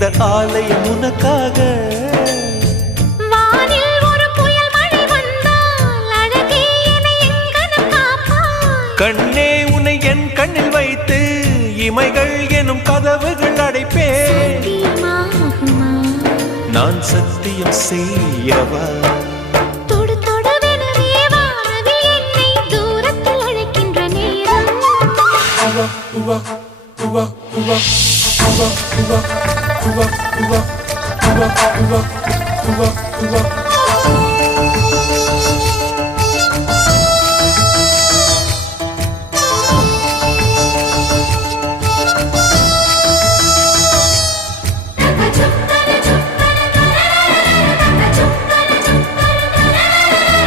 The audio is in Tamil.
இந்த ஆலயம் உனக்காக. வானில் ஒரு புயல் மழை வந்தால் அழகே என்னை எங்கனம் காப்பாய். கண்ணே உன்னை என் கண்ணில் வைத்து இமைகள் எனும் கதவுகள் அடைப்பேன். சத்தியமாகுமா? நான் சத்தியம் செய்யவா? தொடு தொடுவெனவே வானவில் என்னை தூரத்தில் அழைக்கின்ற நேரம். உவா